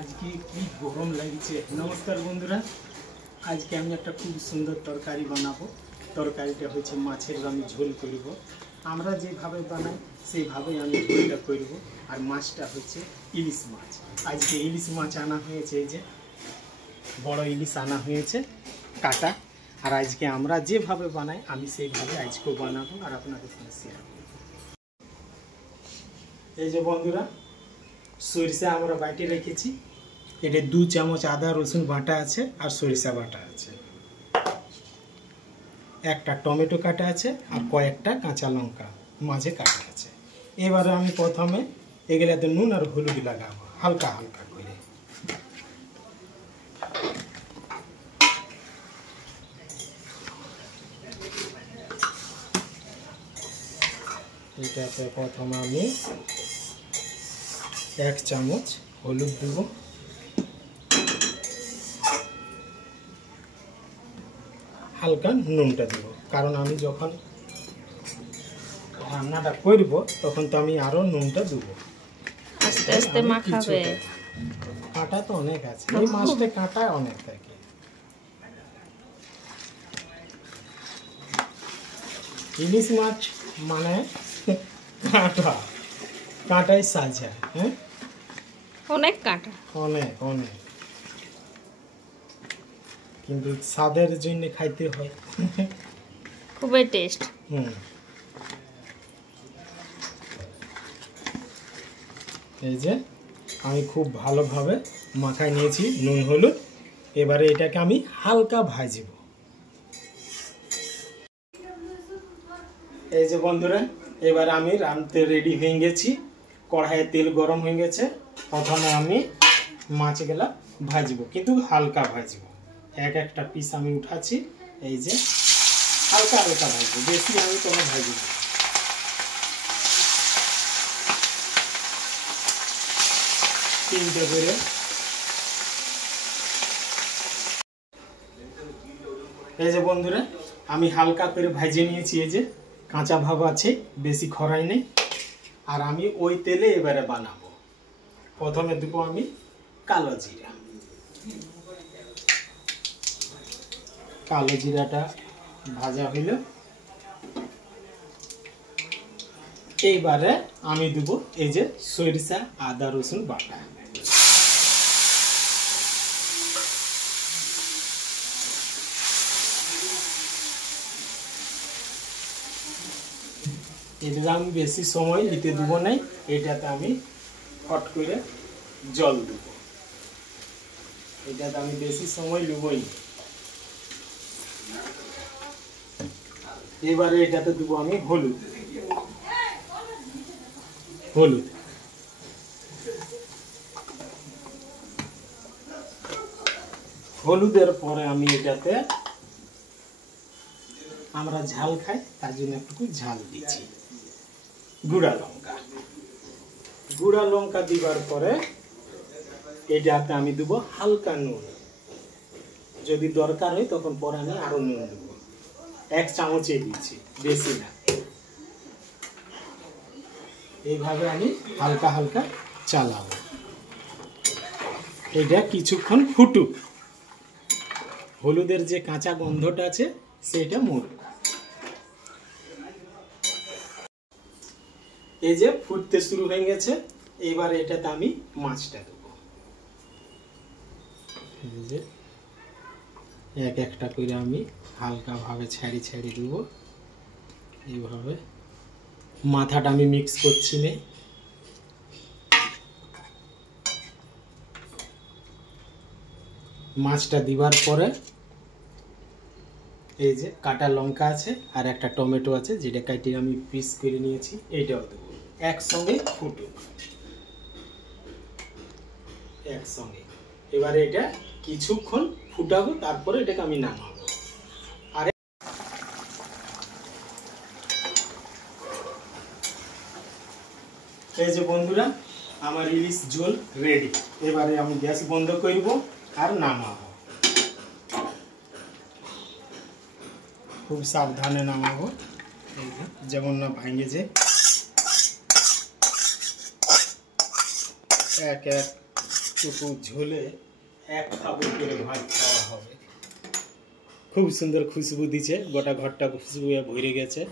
আজকে কি গরম লাগছে। নমস্কার বন্ধুরা, আজকে আমি একটা খুব সুন্দর তরকারি বানাবো। তরকারিটা হচ্ছে মাছের আমি ঝোল করব। আমরা যেভাবে বানাই সেইভাবেই আমি ঝোলটা করব। আর মাছটা হচ্ছে ইলিশ মাছ। আজকে ইলিশ মাছ আনা হয়েছে, এই যে বড় ইলিশ আনা হয়েছে কাটা। আর আজকে আমরা যেভাবে বানাই আমি সেইভাবে আজকেও বানাবো আর আপনাদের সঙ্গে শেয়ার করব। এই যে বন্ধুরা, সরিষা আমরা বাটি রেখেছি। এটা 2 চামচ আদা রসুন বাটা আছে আর সরিষা বাটা আছে। একটা টমেটো কাটা আছে আর কয়েকটা কাঁচা লঙ্কা মাঝে কাটা আছে। এবারে আমি প্রথমে এগুলাতে নুন আর হলুদ লাগাবো হালকা হালকা করে। এটাতে প্রথমে আমি 1 চামচ হলুদ দেব, হালকা নুনটা দেব, কারণ আমি যখন রান্নাটা করব তখন তো আমি আরো নুনটা দেবো। আস্তে আস্তে মাখাবে। কাঁটা তো অনেক আছে, এই মাছটা কাঁটা অনেক থাকে। ইলিশ মাছ মানে কাঁটা, কাঁটাই সাজা। হ্যাঁ, অনেক কাঁটা, অনেক অনেক, কিন্তু স্বাদের জন্য খাইতে হয়। খুবই টেস্ট। এই যে আমি খুব ভালোভাবে মাখায় নিয়েছি নুন হলুদ। এবারে এটাকে আমি হালকা ভাজব। এই যে বন্ধুরা, এবারে আমি রাঁধতে রেডি হয়ে গেছি। কড়াইয়ে তেল গরম হয়ে গেছে। প্রথমে আমি মাছগুলা ভাজবো, কিন্তু হালকা ভাজবো। একটা পিস আমি উঠাচ্ছি। এই যে হালকা হালকা ভাজবো, বেশি আমি কোনো ভাজবো না। তিনটে করে এই যে বন্ধুরা, আমি হালকা করে ভেজে নিয়েছি। এই যে কাঁচা ভাব আছে, বেশি খরাই নেই। আর আমি ওই তেলে এবারে বানাবো। প্রথমে দেবো আমি কালো জিরা। কালো জিরাটা ভাজা হইল। এইবারে আমি দেব এই যে সরিষা আদা রসুন বাটা। এটাতে আমি বেশি সময় নিতে দেবো নাই। এটাতে আমি হট করে জল দেব। এটাতে আমি বেশি সময় নেবই। এবারে এটাতে দেবো আমি হলুদ। হলুদ হলুদের পরে আমি এটাতে, আমরা ঝাল খাই তার জন্য একটু ঝাল দিচ্ছি, গুঁড়া লঙ্কা। গুঁড়া লঙ্কা দিবার পরে এটাতে আমি দেব হালকা নুন। যদি দরকার হয় তখন পরে আমি আরো নুন দেব। 1 চামচে দিচ্ছি, বেশি না। এইভাবে আমি হালকা হালকা চালাবো। এটা কিছুক্ষণ ফুটুক, হলুদের যে কাঁচা গন্ধটা আছে সেটা মরুক। এই যে ফুটতে শুরু হয়ে গেছে। এবার এটাতে আমি মাছটা দেবো। এই যে একটা করে আমি হালকা ভাবে ছাড়ি ছাড়ি দেবো। এইভাবে মাথাটা আমি মিক্স করছি না। মাছটা দিবার পরে এই যে কাটা লঙ্কা আছে আর একটা টমেটো আছে, যেটা কাটি আমি পিস করে নিয়েছি, এইটাও দেবো। একসঙ্গে ফুটুক, একসঙ্গে। এবারে এটা কিছুক্ষণ ফুটাবো, তারপরে এটাকে আমি নামাবো। আর এই যে বন্ধুরা, আমার ইলিশ ঝোল রেডি। এবারে আমি গ্যাস বন্ধ করব আর নামাবো। খুব সাবধানে নামাবো, যেমন না ভাঙে যায়। এক এক টুকু ঝোলে এক খাবল করে ভাত খাওয়া হবে। খুব সুন্দর খুশবু দিছে, গোটা ঘরটা খুশবুয়ে ভরে গেছে।